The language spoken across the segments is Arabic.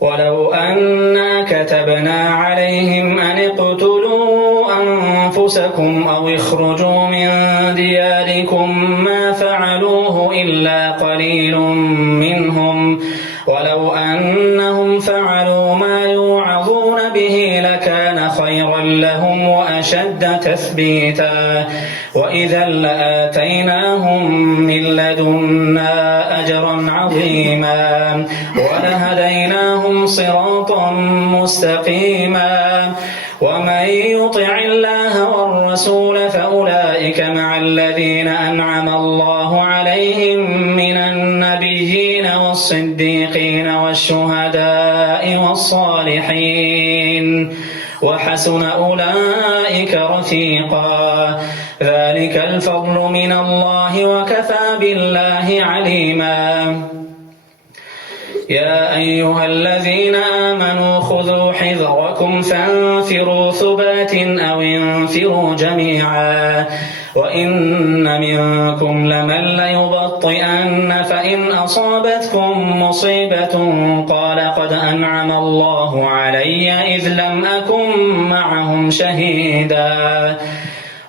ولو أنا كتبنا عليهم أن اقتلوا أنفسكم أو اخرجوا من دياركم ما فعلوه إلا قليل منهم ولو أنهم فعلوا ما يوعظون به لكان خيرا لهم وأشد تثبيتا وإذا لآتيناهم من لدنا أجرا عظيما ولهديناهم صراطا مستقيما ومن يطع الله والرسول فأولئك مع الذين أنعم الله عليهم من النبيين والصديقين والشهداء والصالحين وحسن أولئك رفيقا ذلك الفضل من الله وكفى بالله عليما يا أيها الذين آمنوا خذوا حذركم فانفروا ثبات أو انفروا جميعا وإن منكم لمن ليبطئن فإن أصابتكم مصيبة قال قد أنعم الله علي إذ لم أكن معهم شهيدا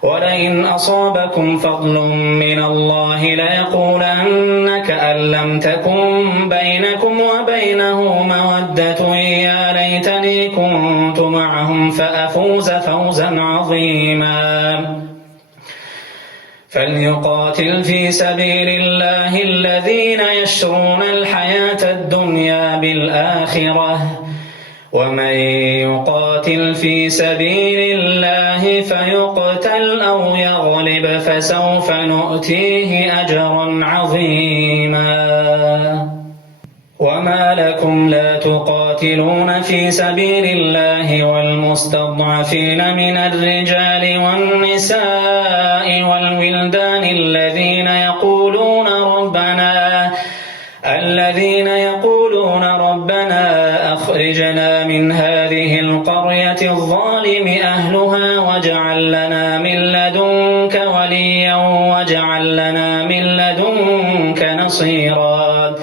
ولئن أصابكم فضل من الله ليقولن كأن لم تكن بينكم وبينه مودة يا ليتني كنت معهم فأفوز فوزا عظيما فليقاتل في سبيل الله الذين يشرون الحياة الدنيا بالآخرة ومن يقاتل في سبيل الله فيقتل أو يغلب فسوف نؤتيه أجرا عظيما وما لكم لا تقاتلون في سبيل الله والمستضعفين من الرجال والنساء والولدان الذين يقولون ربنا أخرجنا من هذه القرية الظالم أهلها واجعل لنا من لدنك وليا واجعل لنا من لدنك نصيرا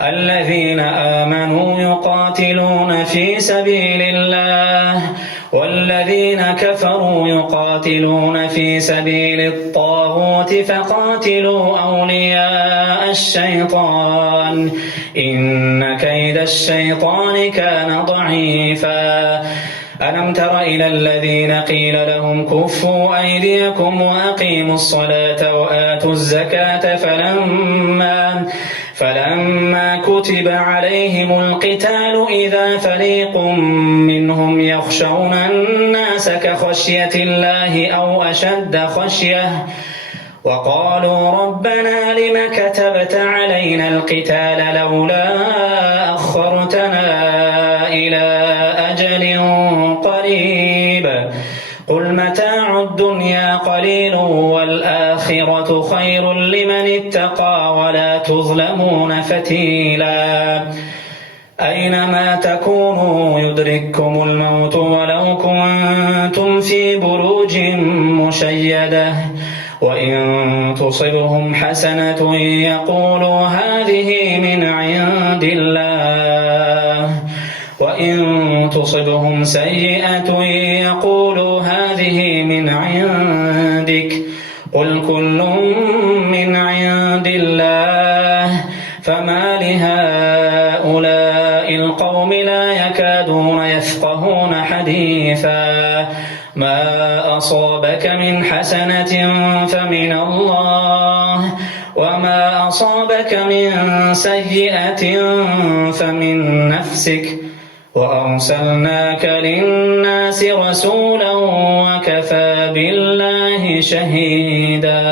الذين آمنوا يقاتلون في سبيل الله والذين كفروا يقاتلون في سبيل الطاغوت فقاتلوا أولياء الشيطان إن كيد الشيطان كان ضعيفا ألم تر إلى الذين قيل لهم كفوا أيديكم وأقيموا الصلاة وآتوا الزكاة فلما كتب عليهم القتال إذا فريق منهم يخشون الناس كخشية الله أو أشد خشية وقالوا ربنا لم كتبت علينا القتال لولا أخرتنا إلى أجل قريب قل متاع الدنيا قليل والآخرة خير لمن اتقى ولا تظلمون فتيلا أينما تكونوا يدرككم الموت ولو كنتم في بروج مشيدة وإن تصبهم حسنة يقولوا هذه من عند الله وإن تصبهم سيئة يقولوا هذه من عندك قل كل من عند الله فما لهؤلاء القوم لا يكادون يفقهون حديثا ما أصابك من حسنة فمن الله وما أصابك من سيئة فمن نفسك وأرسلناك للناس رسولا وكفى بالله شهيدا